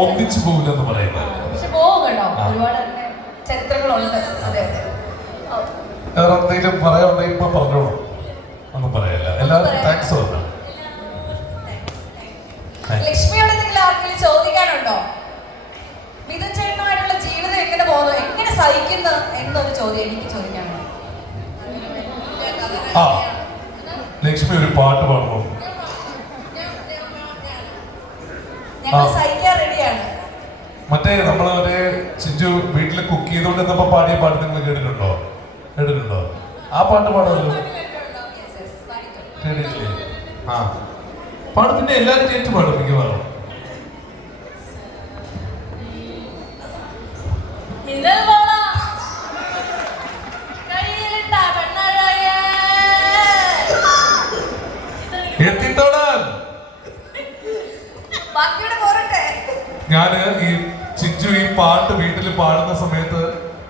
ഒന്നിച്ചു പോകില്ലെന്ന് പറയുന്നത്. പക്ഷെ പോകും കേട്ടോ, ഒരുപാട് ചരിത്രങ്ങളുണ്ട്. അതെ അതെ. വേറെ എന്തെങ്കിലും പറയാനുണ്ടെങ്കിൽ ഇപ്പൊ പറഞ്ഞോളൂ. ഒന്നും പറയല്ല. എല്ലാവരും താങ്ക്സ് പറഞ്ഞു. ലക്ഷ്മിയോട് എന്തെങ്കിലും ആർക്കെങ്കിലും ചോദിക്കാനുണ്ടോ? മിഥുൻ ചേട്ടനുമായിട്ടുള്ള ജീവിതം എങ്ങനെ പോകുന്നു, എങ്ങനെ സഹിക്കുന്നു എന്നൊരു ചോദ്യം എനിക്ക് ചോദിക്കാനുണ്ട്. ആ, ലക്ഷ്മി ഒരു പാട്ട് പാടുമോ? ഞങ്ങൾ സഹിക്കാൻ റെഡിയാണ്. മറ്റേ നമ്മളെ ചിഞ്ചു വീട്ടിൽ കുക്ക് ചെയ്തോണ്ടിരുന്നപ്പോ പാടിയ പാട്ട് നിങ്ങൾ കേട്ടിട്ടുണ്ടോ? കേട്ടിട്ടുണ്ടോ? ആ പാട്ട് പാടുമല്ലോ. കേട്ടിട്ടില്ലേ? ആ പാട്. പിന്നെ എല്ലാരും കേട്ട് പാടും മിക്കവാറും. ഞാന് ഈ ചിഞ്ചു ഈ പാട്ട് വീട്ടിൽ പാടുന്ന സമയത്ത്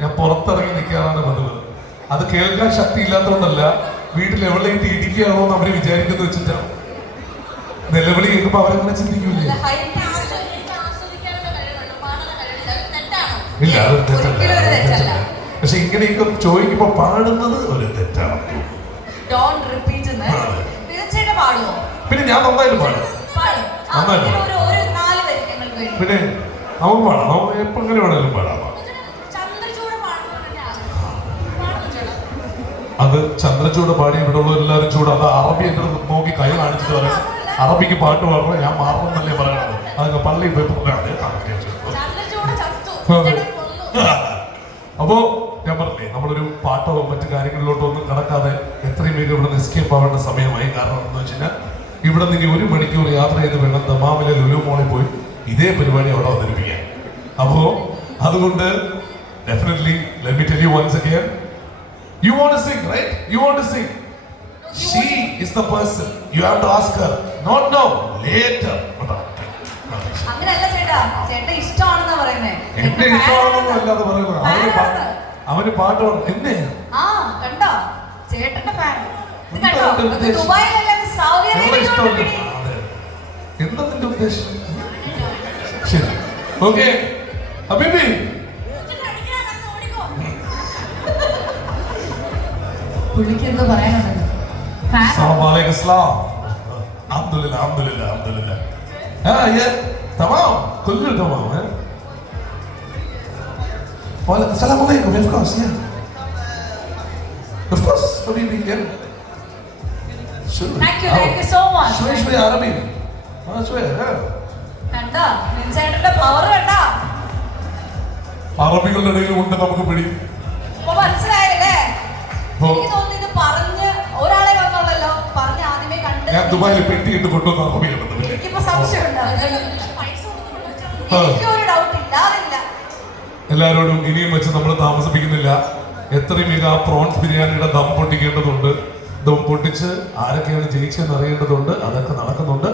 ഞാൻ പുറത്തിറങ്ങി നിൽക്കാറാണ് പതിവ്. അത് കേൾക്കാൻ ശക്തി ഇല്ലാത്തതുകൊണ്ടല്ല, വീട്ടിൽ എവിടെയിട്ട് ഇടിക്കുകയാണോ എന്ന് അവര് വിചാരിക്കുന്നത് വെച്ചിട്ടാണ്. നിലവിളി കേൾക്കുമ്പോ അവരങ്ങനെ ചിന്തിക്കൂലേ? ഇല്ല, അത് തെറ്റല്ല. പക്ഷെ ഇങ്ങനെയൊക്കെ ചോദിക്കുമ്പോ പാടുന്നത് ഒരു തെറ്റാണ്. പിന്നെ ഞാൻ നന്നായിട്ട് പാടും. പിന്നെ അവൻ പാടാം, അവൻ എപ്പോ എങ്ങനെ വേണേലും പാടാം. അത് ചന്ദ്രചൂട് പാടി ഇവിടെ ഉള്ള എല്ലാവരും ചൂട്. അത് അറബി എന്റെ നോക്കി കൈ കാണിച്ചിട്ട് പറയാം, അറബിക്ക് പാട്ട് പാടുമ്പോൾ ഞാൻ മാറണമെന്നല്ലേ പറയണത്. അതൊക്കെ പള്ളി പോയി അപ്പോ ഞാൻ പറഞ്ഞേ, നമ്മളൊരു പാട്ടോ മറ്റു കാര്യങ്ങളിലോട്ടോ ഒന്നും കടക്കാതെ എത്രയും വേഗം ഇവിടെ നിന്ന് എസ്കേപ്പ് ആവേണ്ട സമയമായി. കാരണം എന്താണെന്ന് വെച്ച് കഴിഞ്ഞാൽ ഇവിടെ നിന്ന് 1 മണിക്കൂർ യാത്ര ചെയ്ത് വേണം ദമാമിലെ ലുലു മോളിൽ പോയി ഇതേ പരിപാടി അവിടെ അവതരിപ്പിക്കാൻ. അപ്പോ അതുകൊണ്ട് definitely let me tell you once again, you want to sing, right? You want to sing. She is the person. You have to ask her. Not now, later. അങ്ങനെയല്ല ചേട്ടാ, ചേട്ടൻ ഇഷ്ടമാണെന്നാ പറയുന്നേ. എന്നെ ഇഷ്ടമാണെന്നല്ല അത് പറയുന്നത്. അവന് പാട്ട് പാടും എന്നെ. ആ കണ്ടോ, ചേട്ടന്റെ ഫാൻ. ഇത് കണ്ടോ, ദുബായിലല്ലേ, സൗദി അറേബ്യയിലാണ്. എന്താ നിന്റെ ഉദ്ദേശം? ശരി, ഓക്കെ ഹബീബി. പുള്ളിക്ക് എന്തോ പറയാനുണ്ടല്ലോ. അസ്സലാമു അസ്സലാം. അൽഹംദുലില്ലാ അൽഹംദുലില്ലാ അൽഹംദുലില്ലാ. يا تمام كله تمام. ها وعليكم السلام عليكم. of course yeah of course حبيبي yeah thank you so much. شوي عربي شوي. കണ്ടോ ചേട്ടന്റെ പവർ കണ്ടോ? അറബികളുടെ ഇടയിൽ ഉണ്ട് നമുക്ക് പിടി. മനസ്സിലായല്ലേ? എനിക്ക് തോന്നുന്നു ഇത് പറഞ്ഞ് ഒരാളെ വന്നോളല്ലോ, പറഞ്ഞ് ആദ്യമേ കണ്ട് ഞാൻ ദുബായിൽ പെട്ടി ഇട്ട് കൊണ്ടുവന്ന അറബികളുണ്ട്. എനിക്കിപ്പോ സംശയമുണ്ട്. എനിക്കൊരു ഡൗട്ട് ഇല്ലാതില്ല. എല്ലാവരോടും ഇനിയും വെച്ച് നമ്മൾ താമസിപ്പിക്കുന്നില്ല. എത്രയും മിക പ്രോൺസ് ബിരിയാണിയുടെ ദം പൊട്ടിക്കേണ്ടതുണ്ട്. ദം പൊട്ടിച്ച് ആരൊക്കെയാണ് ജയിച്ചതെന്ന് അറിയേണ്ടതുണ്ട്. അതൊക്കെ നടക്കുന്നുണ്ട്.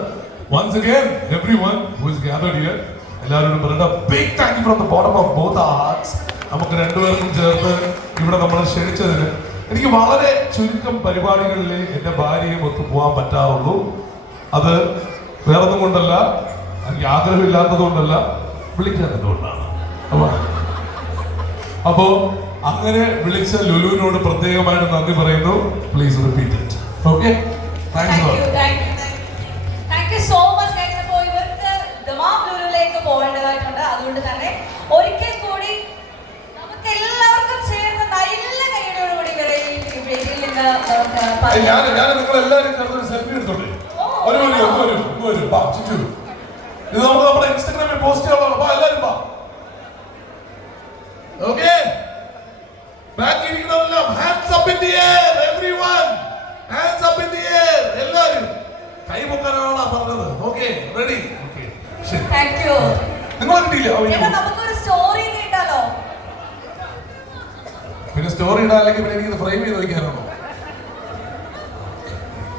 Once again, everyone who is gathered here, എല്ലാവരോടും പറയണ്ട big thank you from the bottom of both our hearts. നമുക്ക് രണ്ടുപേർക്കും ചേർത്ത് ഇവിടെ നമ്മളെ ക്ഷണിച്ചതിന്. എനിക്ക് വളരെ ചുരുക്കം പരിപാടികളിൽ എൻ്റെ ഭാര്യയെ ഒത്തു പോകാൻ പറ്റാറുള്ളൂ. അത് വേറൊന്നും കൊണ്ടല്ല, എനിക്ക് ആഗ്രഹമില്ലാത്തത് കൊണ്ടല്ല, വിളിക്കാത്തത് കൊണ്ടാണ്. അപ്പോ അങ്ങനെ വിളിച്ച ലുലുവിനോട് പ്രത്യേകമായിട്ട് നന്ദി പറയുന്നു. Please repeat it. Okay, thanks so much guys. അപ്പോൾ ഇവർക്ക് ദമാം ലുലുവിലേക്ക് പോകേണ്ടതായിട്ടുണ്ട്. അതുകൊണ്ട് തന്നെ ഒരിക്കൽ കൂടി നമുക്ക് എല്ലാവർക്കും ചേർന്ന് നല്ല കൈയോടുകൂടി വേദിയിൽ നിന്ന് സെൽഫി എടുത്തോളൂ. ഇത് നമുക്ക് നമ്മുടെ ഇൻസ്റ്റാഗ്രാമിൽ പോസ്റ്റ് ചെയ്യാനുള്ള എല്ലാവരും ഓക്കെ. ബാക്കി ഇരിക്കുന്നവരെല്ലാം hands up in the air. Everyone hands up in the air. എല്ലാവരും കൈ പൊക്കാനാണ് പറഞ്ഞത്. Okay, ready? ഓക്കെ, ശരി. Thank you. നിങ്ങൾ കിട്ടിയില്ല? നമുക്കൊരു സ്റ്റോറി കേട്ടാലോ? പിന്നെ സ്റ്റോറി ഇടാൻ അല്ലെങ്കിൽ പിന്നെ എനിക്ക് ഫ്രെയിം ചെയ്ത് വയ്ക്കാനാണോ?